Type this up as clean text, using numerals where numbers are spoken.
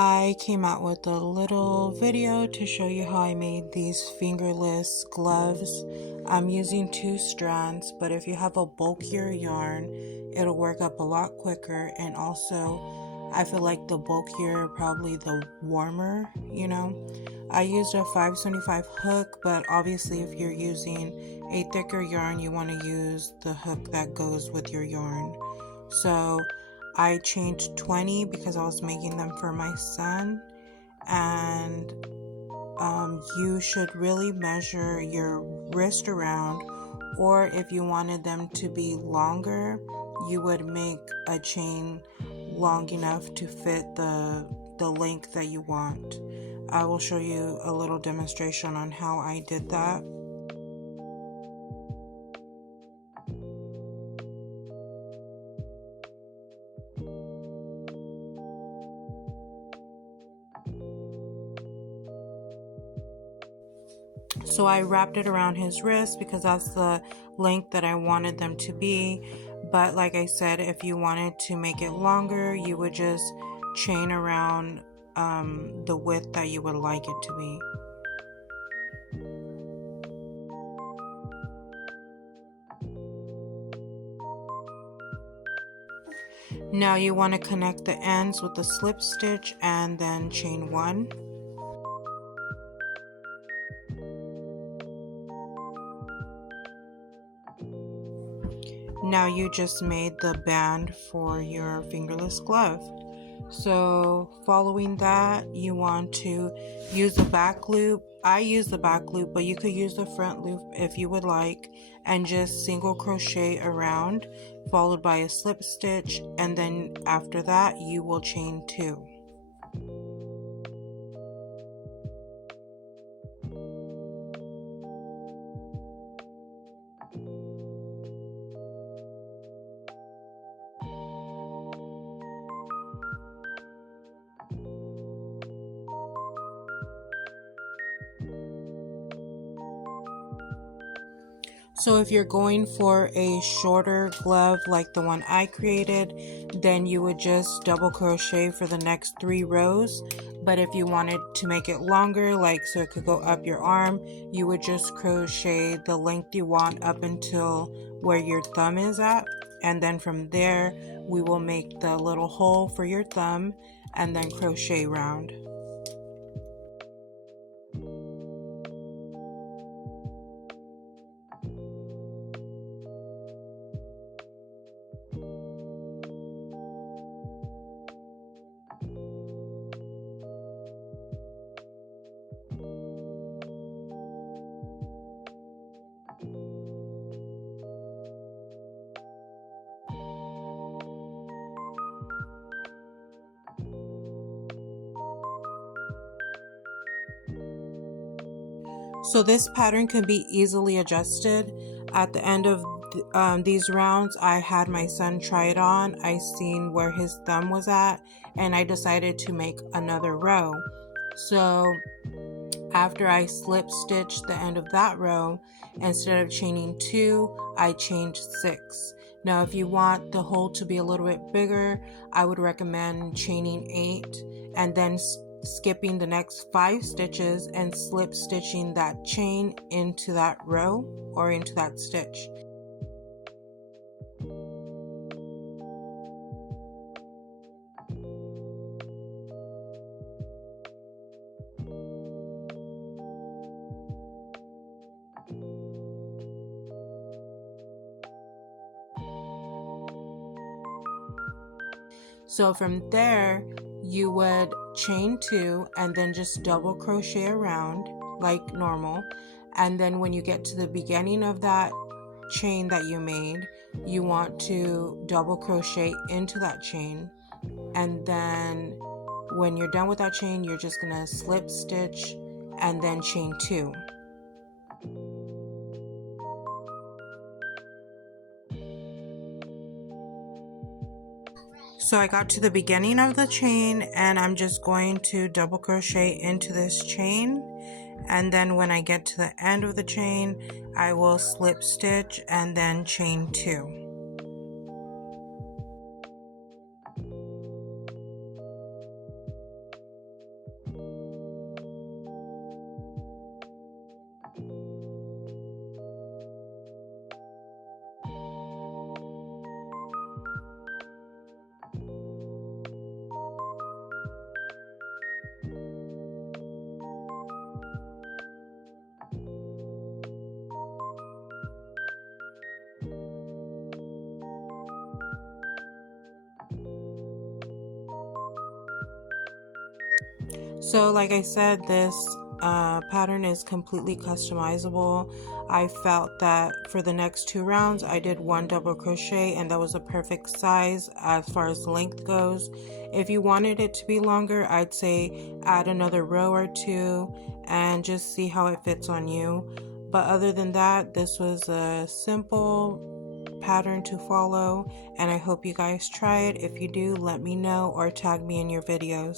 I came out with a little video to show you how I made these fingerless gloves. I'm using 2 strands, but if you have a bulkier yarn, it'll work up a lot quicker. And also, I feel like the bulkier, probably the warmer, I used a 575 hook, but obviously if you're using a thicker yarn, you want to use the hook that goes with your yarn. So I chained 20 because I was making them for my son, and you should really measure your wrist around, or if you wanted them to be longer, you would make a chain long enough to fit the length that you want. I will show you a little demonstration on how I did that. So I wrapped it around his wrist because that's the length that I wanted them to be. But like I said, if you wanted to make it longer, you would just chain around the width that you would like it to be. Now you want to connect the ends with the slip stitch and then chain 1. Now you just made the band for your fingerless glove. So following that, you want to use the back loop. I use the back loop, but you could use the front loop if you would like, and just single crochet around, followed by a slip stitch, and then after that you will chain 2. So if you're going for a shorter glove like the one I created, then you would just double crochet for the next 3 rows. But if you wanted to make it longer, like so it could go up your arm, you would just crochet the length you want up until where your thumb is at. And then from there, we will make the little hole for your thumb and then crochet round. So this pattern can be easily adjusted. At the end of these rounds, I had my son try it on. I seen where his thumb was at, and I decided to make another row. So after I slip stitched the end of that row, instead of chaining 2, I chained 6. Now if you want the hole to be a little bit bigger, I would recommend chaining 8 and then skipping the next 5 stitches and slip stitching that chain into that row or into that stitch. So from there, you would chain 2 and then just double crochet around like normal. And then when you get to the beginning of that chain that you made, you want to double crochet into that chain. And then when you're done with that chain, you're just gonna slip stitch and then chain 2. So I got to the beginning of the chain and I'm just going to double crochet into this chain, and then when I get to the end of the chain, I will slip stitch and then chain 2. So like I said, this pattern is completely customizable. I felt that for the next 2 rounds I did 1 double crochet, and that was a perfect size as far as length goes. If you wanted it to be longer, I'd say add another row or 2 and just see how it fits on you. But other than that, this was a simple pattern to follow, and I hope you guys try it. If you do, let me know or tag me in your videos.